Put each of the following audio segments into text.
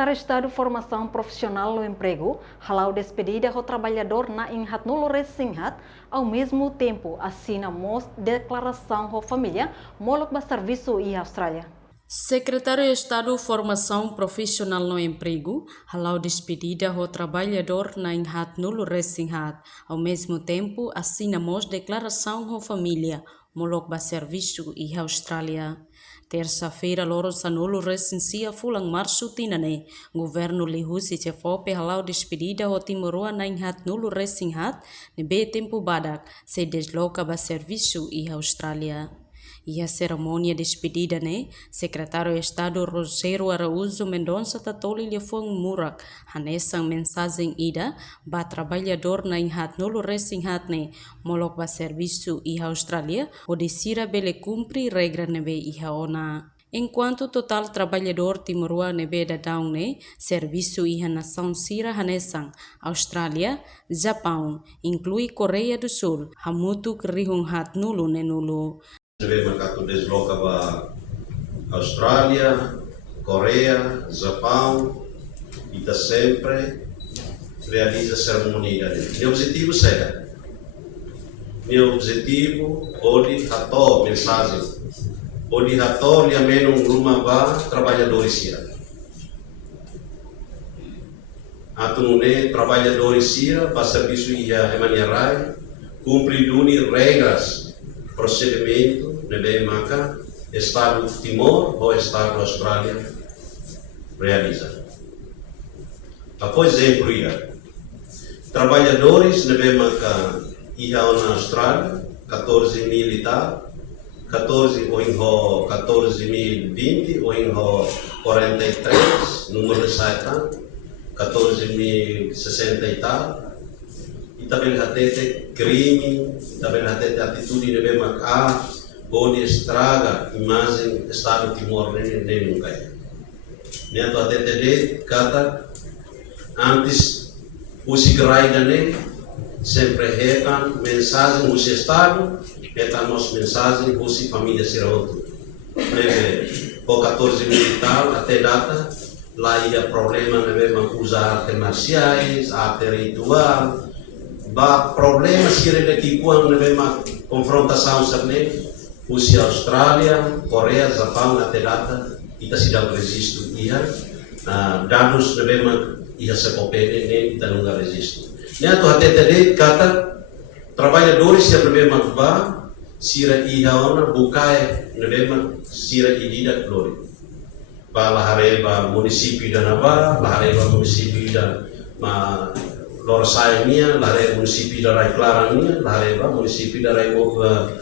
Secretário de Estado de Formação Profissional no Emprego halau despedida ao trabalhador na Inhat Nulo Resinhat, ao mesmo tempo assina declaração à família molok ba serviço e Austrália. Secretário de Estado de Formação Profissional no Emprego halau despedida ao trabalhador na Inhat Nulo Resinhat, ao mesmo tempo assina declaração à família molok ba serviço e Austrália. Terça-feira, loro sanulu resensia fulang março tinane. Governo lihusi cefope halau despedida ao timorua na Inhat Nulo Resinhat, nebe tempo badak, se desloca ba serviço e Austrália. E a cerimônia de despedida, Secretário de Estado Rogério Araújo Mendonça tatoli lefong murak, hanesang mensagem ida, ba trabalhador na Inhat Nulo Resinhat, molok ba serviço e Austrália, o desira bele cumpre regra nebe iha ona. Enquanto total trabalhador timorua nebe dadang serviço iha nação sira hanesang, Austrália, Japão, inclui Coreia do Sul, hamutu kerihung hat nulu nenulu. Devemos que desloca para Austrália, Coreia, Japão e está sempre realiza a cerimônia. Meu objetivo será, hoje a mensagem, hoje a menos uma para trabalhadores sira. Trabalhadores sira para serviço e a emanerai, cumprindo regras, procedimento. Nebe maka Estado Timor ou Estado Austrália realiza. Por exemplo, trabalhadores nebe maka ia na Austrália 14 militar, 14 ou em 14.020 ou em 43 número de saita 14.060 e tal. E também até crime, também até atitude nebe maka onde estraga a imagem do Estado de Timor nem nunca é. Neto até kata antes o sigraida sempre recan mensagem o Estado retamos mensagem o família será outro. Neve o 14 militar até data lá ia problema neve usar artes marciais, arte ritual, ba problema se daqui quando neve confrontação sabe Usia Austrália, Coreia, Japão até data kita sedang resistu ia dados memang ia sekopene kita nunga resistu. Nya tu até kata trabalhadores yang memang ba sira ia ona bukai memang sira idida glori. Ba lahareba munisipio da Nava, lahareba munisipio da Lorsainia, lahareba munisipio da Rai Clarania, lahareba munisipio da Rai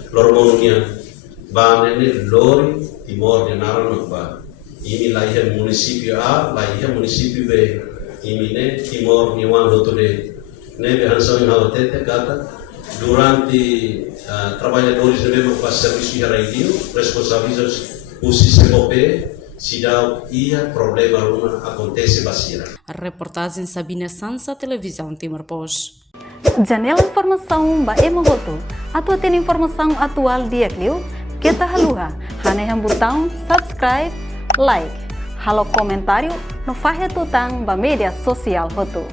Lormonia. Banene Lori Timor de Naran ba ini lahir munisipio A, lahir munisipio B, ini Timor ni wan lotode nebe hansawi hawatete kata durante trabalhadores devem fazer serviço de radio responsabilizar o CCOP se dá problema uma acontece basira. Reportagem Sabina Sansa, Televisão Timor Post. Janela informação ba emogoto, atau tem informação atual dia kliu. Kita haluha, hanehang botão subscribe, like, halo comentário no faixa tutang ba media sosial hotu.